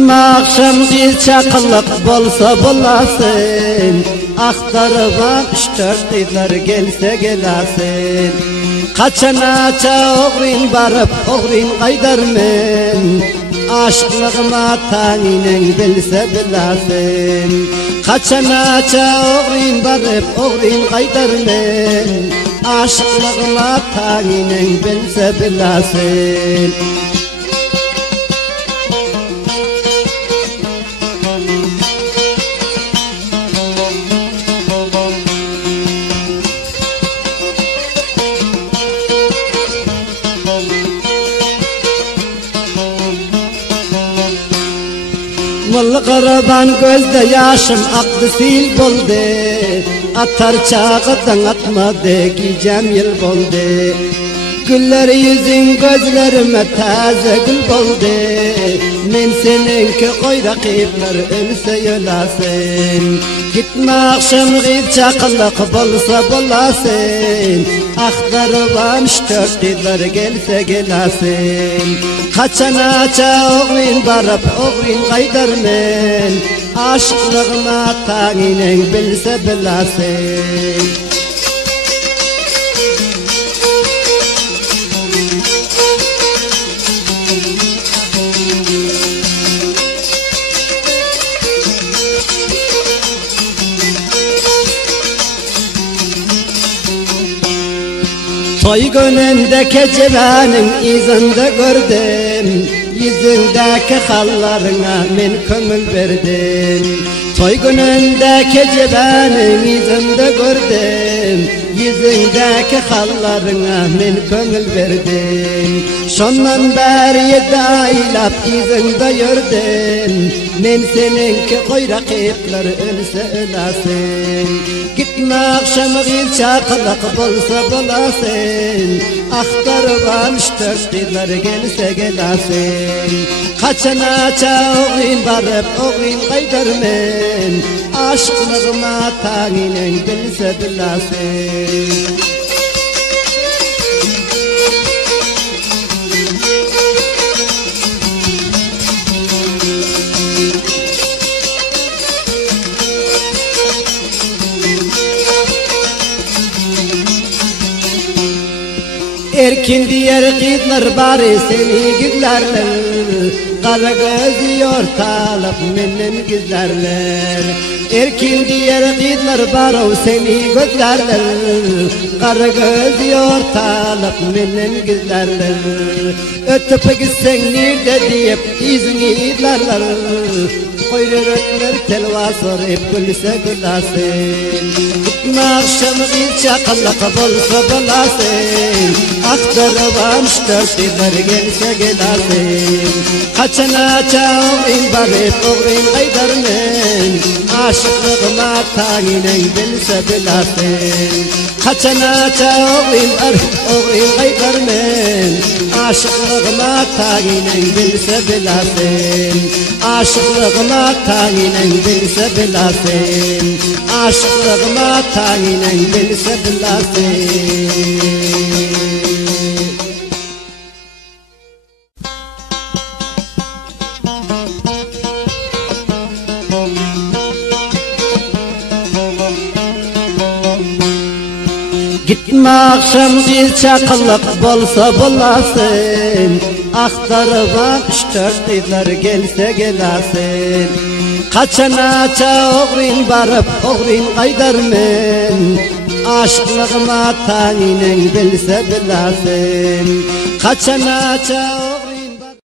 Gitme akşam bir çakılık bolsa bulasın, aktarıvan 3-4 yıllar gelse gelasin. Kaçanaça oğrin barıp oğrin kaydarmen, aşıklığıma taninen bilse bilasin. Kaçanaça oğrin barıp oğrin kaydarmen, aşıklığıma taninen bilse bilasin. Mol qaraban gözde yaşım aktı sil boldu, atar çağıdan atmadı giyeceğim yıl boldu. Güller yüzün gözlerime taze gül boldu, men seninki koy rakipler ölse yolasın. Gitme akşam git çakılık bolsa bulasın, aktarıvan 3-4 yıllar gelse gelasin. Kaçanaça oğrin barıp oğrin kaydarmen, aşıklığına taninen bilse bilasin. Toy günündeki civanın izinde gördüm, yüzündeki hallarına men köngül verdim. Toy günündeki civanın izinde gördüm, yüzündeki hallarına men köngül verdim. Şondan beri daylap izinde yördüm, men seninki koy rakipler ölse ölasin. Gitme akşam gir çakılık bolsa bulasın, aktarıvan 3-4 yıllar gelse gelasin. Kaçanaça oğrin barıp oğrin kaydarmen, aşıklığıma taninen bilse bilasin. Erkin diğer kızlar bari seni güzlerler, kara gözü yortalıp menin güzlerler. Erkin diğer kızlar bari seni güzlerler, kara gözü yortalıp menin güzlerler. Ötüp gitsen nerede deyip izini idlerler, koyrurlar telva sorup gülse gülasın. Gitme akşam bir çakılık bolsa bulasın, aktarıvan 3-4 yıllar gelse gelasin. Kaçanaça oğrin barıp oğrin kaydarmen, aşıklığıma taninen bilse bilasin. Kaçanaça oğrin barıp oğrin kaydarmen, aşıklığıma taninen bilse bilasin. Aşıklığıma taninen bilse bilasin, aşıklığıma taninen bilse bilasin. Gitme akşam bir çakılık bolsa bulasın, aktarıvan 3-4 yıllar gelse gelasin. Kaçanaça oğrin barıp oğrin kaydarmen, aşıklığıma taninen bilse bilasin. Kaçanaça